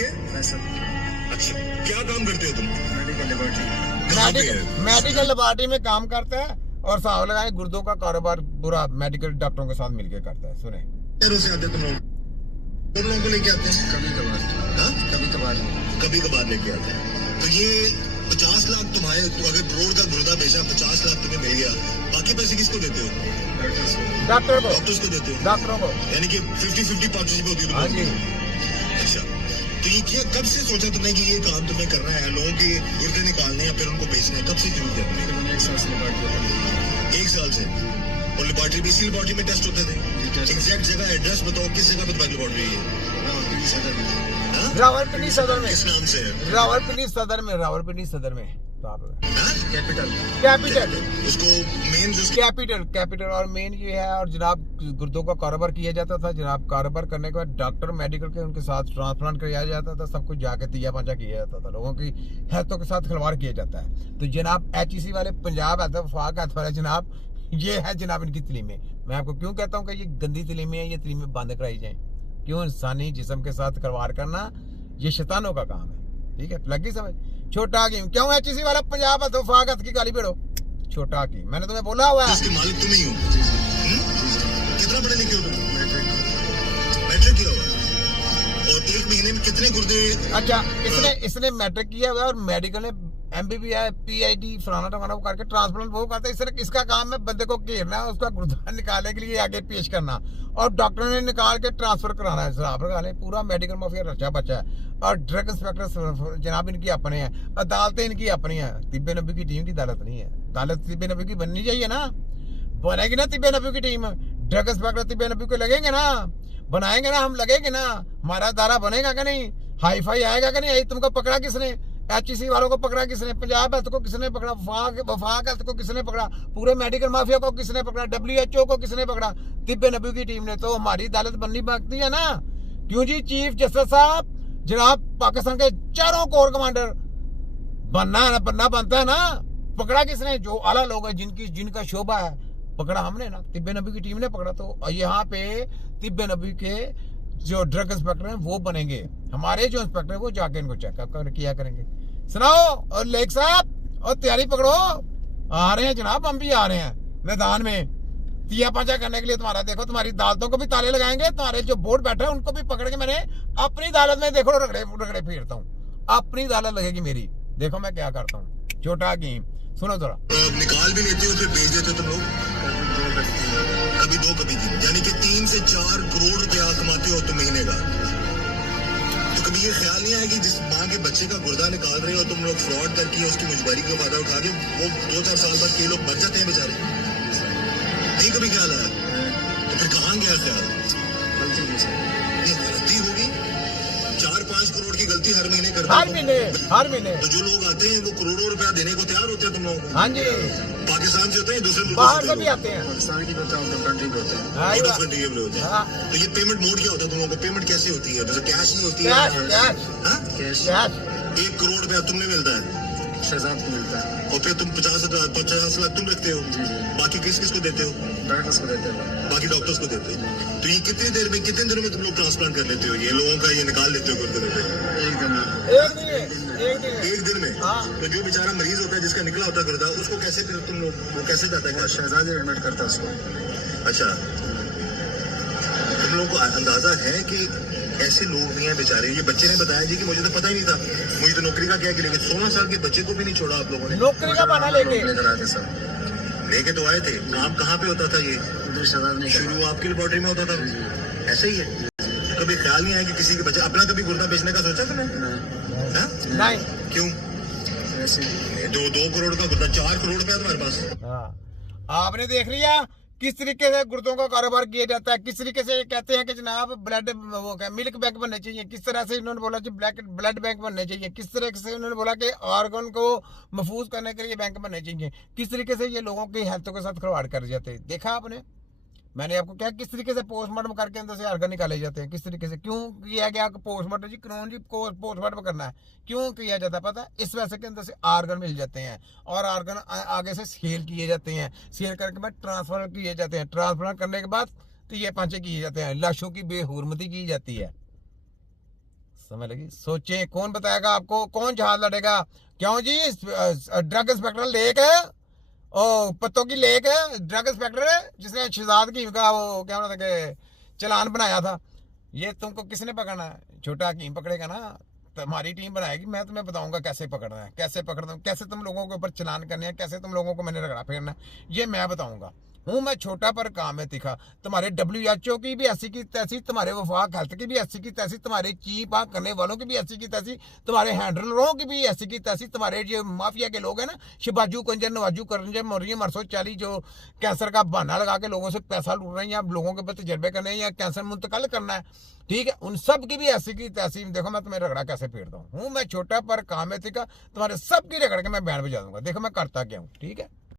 के? अच्छा, क्या काम करते हो तुम? मेडिकल लेबोरेटरी में काम करता है और साहब लगाए गुर्दों का कारोबार पूरा मेडिकल डॉक्टरों के साथ मिलकर करता है। सुने से आते तुम लोगों को लेके आते हैं कभी कभार लेके आते हैं। तो ये 50 लाख तुम्हारे, तो अगर करोड़ का गुर्दा बेचा 50 लाख तुम्हें मिल गया, बाकी पैसे किसको देते हो? डॉक्टर्स को देते हो, डॉक्टरों को। यानी कि 50-50 पार्टनरशिप होती है तुम्हारी। अच्छा, तो ये क्या, कब से सोचा तुमने कि ये काम तुम्हें करना है, लोगों के गुर्दे निकालने या फिर उनको बेचना है? कब से शुरू किया तुमने? 1 साल से। और लेबोरेटरी भी, इसी लेबोरेटरी में टेस्ट होते थे? एग्जैक्ट जगह एड्रेस बताओ, किस जगह पे तुम्हारी लेबोरेटरी है? रावलपिंडी सदर में। किस नाम से है? रावलपिंडी सदर में कैपिटल उसको मेन जो कैपिटल और मेन ये है। और जनाब गुर्दों का कारोबार किया जाता था जनाब। कारोबार करने के बाद डॉक्टर मेडिकल के उनके साथ ट्रांसप्लांट किया जाता था, सब कुछ जाके तिया पांचा किया जाता था। लोगों की हेल्थों के साथ खिलवाड़ किया जाता है। तो जनाब HEC वाले पंजाब वफाक हाथ वाले जनाब, ये है जनाब इनकी तलीमें। मैं आपको क्यों कहता हूँ कि ये गंदी तलीमें हैं, ये तलीमें बंद कराई जाए। क्यों? इंसानी जिस्म के साथ खिलवाड़ करना ये शैतानों का काम है। ठीक है, लगी समझ? छोटा की क्यों HEC वाला पंजाब तो फागत की गाली पेड़ो छोटा की। मैंने तुम्हें बोला हुआ है इसके मालिक तुम ही हो। कितना पढ़े लिखे हो तुम? मैट्रिक किया हुआ। और 1 महीने में कितने गुर्दे? अच्छा, इसने मैट्रिक किया हुआ है और मेडिकल ने MBBS PhD फलाना टमाना वो करके ट्रांसप्लांट वो करते हैं। इसका काम है बंदे को घेरना है, उसका गुर्दा निकालने के लिए आगे पेश करना, और डॉक्टर ने निकाल के ट्रांसफर कराना है। शराब निकाले, पूरा मेडिकल माफिया रचा बचा है। और ड्रग इंस्पेक्टर जनाब इनकी अपने हैं, अदालतें इनकी अपनी हैं। तिब्बे नबी की टीम की अदालत नहीं है। अदालत तिब्बे नबी की बननी चाहिए ना, बनेगी ना तिब्बे नबी की टीम। ड्रग इंस्पेक्टर तिब्बे नबी को लगेंगे ना, बनाएंगे ना हम, लगेंगे ना। हमारा दारा बनेगा कि नहीं? हाई फाई आएगा कि नहीं? तुमको पकड़ा किसने? HEC वालों को पकड़ा किसने? पंजाब हेल्थ को किसने पकड़ा? वफाक हेल्थ को किसने पकड़ा? पूरे मेडिकल माफिया को किसने पकड़ा? WHO को किसने पकड़ा? तिब्बे नबी की टीम ने। तो हमारी अदालत बननी बाकी है ना। क्यों जी? चीफ जस्टिस साहब जनाब, पाकिस्तान के चारों कोर कमांडर बनना बनता है ना। पकड़ा किसने? जो आला लोग हैं, जिनका शोभा है, पकड़ा हमने ना, तिब्बे नबी की टीम ने पकड़ा। तो यहाँ पे तिब्बे नबी के जो ड्रग इंस्पेक्टर हैं वो बनेंगे, हमारे जो इंस्पेक्टर है वो जाके इनको चेकअप किया करेंगे। सुनाओ और लेख साहब, और तैयारी पकड़ो, आ रहे हैं जनाब, हम भी आ रहे हैं मैदान में तिया पांचा करने के लिए। तुम्हारा देखो, तुम्हारी अदालतों को भी ताले लगाएंगे, तुम्हारे जो बोर्ड बैठे हैं उनको भी पकड़ के मैंने अपनी अदालत में देखो रगड़े फेरता हूँ। अपनी अदालत लगेगी मेरी, देखो मैं क्या करता हूँ। छोटा गेम सुनो जरा। निकाल भी लेते हो फिर बेच देते हो तुम लोग? कभी 2 कभी 3, यानी कि 3 से 4 करोड़ रुपया कमाते हो तुम महीने का। तो कभी ये ख्याल नहीं आया कि जिस माँ के बच्चे का गुर्दा निकाल रहे हो तुम लोग, फ्रॉड करके उसकी मुजबारी का फायदा उठा के वो 2-4 साल बाद कई लोग बच जाते हैं बेचारे? नहीं कभी ख्याल आया? तो फिर कहाँ गया ख्याल? गलती होगी, 4-5 करोड़ की गलती हर महीने करते हैं, हर महीने। तो जो लोग आते हैं वो करोड़ों रुपया देने को तैयार होते हैं तुम लोगों को। हाँ जी, पाकिस्तान से होते हैं, दूसरे बाहर से भी आते हैं, पाकिस्तान की होते हैं। तो ये पेमेंट मोड क्या होता है तुम लोगों को? पेमेंट कैसे होती है? जैसे कैश नहीं होती है? कैश 1 करोड़ रुपया तुमने मिलता है, शहजाद को मिलता है, और फिर तुम 50 लाख तुम रखते हो। बाकी किस को देते हो? डॉक्टर्स को देते हो। बाकी डॉक्टर्स को देते हो। तो ये कितने दिनों में तुम लोग ट्रांसप्लांट कर लेते हो? ये लोगों का ये निकाल लेते हो गुर्दे में? 1 दिन में। तो जो बेचारा मरीज होता है जिसका निकला होता है गुर्दा, उसको कैसे फिर तुम लोग, वो कैसे जाता है? शहजाद एडमिट करता है उसको। अच्छा, तुम लोगों को अंदाजा है कि ऐसे लोग भी हैं बेचारे? ये बच्चे ने बताया जी कि मुझे तो पता ही नहीं था, मुझे तो नौकरी का क्या करेंगे। 16 साल के बच्चे को भी नहीं छोड़ा आप लोगों ने? नौकरी का बहाना लेके तो आए थे। काम कहाँ पे होता था ये? शुरू आपकी लेबोरेटरी में होता था? ऐसे ही है। कभी ख्याल नहीं आया कि किसी के बच्चे अपना कभी गुर्दा बेचने का सोचा तुमने? नहीं। क्यों? जो 2 करोड़ का गुर्दा, 4 करोड़ रुपया तुम्हारे पास। आपने देख लिया किस तरीके से गुर्दों का कारोबार किया जाता है, किस तरीके से कहते हैं कि जनाब ब्लड वो क्या मिल्क बैंक बनने चाहिए, किस तरह से इन्होंने बोला कि ब्लड बैंक बनने चाहिए, किस तरह से उन्होंने बोला कि ऑर्गन को महफूज करने के लिए बैंक बनने चाहिए, किस तरीके से ये लोगों की हेल्थ के साथ खिलवाड़ कर जाते हैं। देखा आपने? मैंने आपको क्या किस तरीके से पोस्टमार्टम करके अंदर से ऑर्गन निकाले जाते हैं, किस तरीके से क्यों किया गया पोस्टमार्टम जी? कानून जी पोस्टमार्टम करना है, क्यों किया जाता है पता? इस वजह से के अंदर से ऑर्गन मिल जाते हैं और ऑर्गन आगे से सेल किए जाते हैं, सेल करके बाद ट्रांसफर किए जाते हैं, ट्रांसफर करने के बाद तो ये पांचे किए जाते हैं, लाशों की बेहुरमती की जाती है। समझ लगी? सोचें, कौन बताएगा आपको, कौन जहाज लड़ेगा? क्यों जी? ड्रग इंस्पेक्टर लेक है, ओ पत्तों की लेक है, ड्रग इंस्पेक्टर है जिसने शहजाद हकीम का वो क्या बोलते कि चलान बनाया था। ये तुमको किसने पकड़ना है? छोटा हकीम पकड़ेगा ना, तुम्हारी टीम बनाएगी, मैं तुम्हें बताऊंगा कैसे पकड़ना है, कैसे पकड़ना, कैसे तुम लोगों के ऊपर चलान करने हैं, कैसे तुम लोगों को मैंने रगड़ा फेरना है, ये मैं बताऊंगा। हूँ मैं छोटा पर काम है तीखा। तुम्हारे WHO की भी ऐसी की तैसी, तुम्हारे वफाक हेल्थ की भी ऐसी की तैसी, तुम्हारे चीप आग करने वालों की भी ऐसी की तैसी, तुम्हारे हैंडलरों की भी ऐसी की तैसी, तुम्हारे जो माफिया के लोग हैं ना, शिबाजू कंजर नवाजू करंजे मौर्य मरसो चाली, जो कैंसर का बहाना लगा के लोगों से पैसा लूट रहे हैं या लोगों के ऊपर तजर्बे करने हैं या कैंसर मुंतकिल करना है, ठीक है, उन सब की भी ऐसी की तैसी। देखो मैं तुम्हें रगड़ा कैसे फेरता हूँ। मैं छोटा पर काम है तीखा, तुम्हारे सब की रगड़ के मैं बैंड बजा दूंगा। देखो मैं करता क्या हूँ, ठीक है।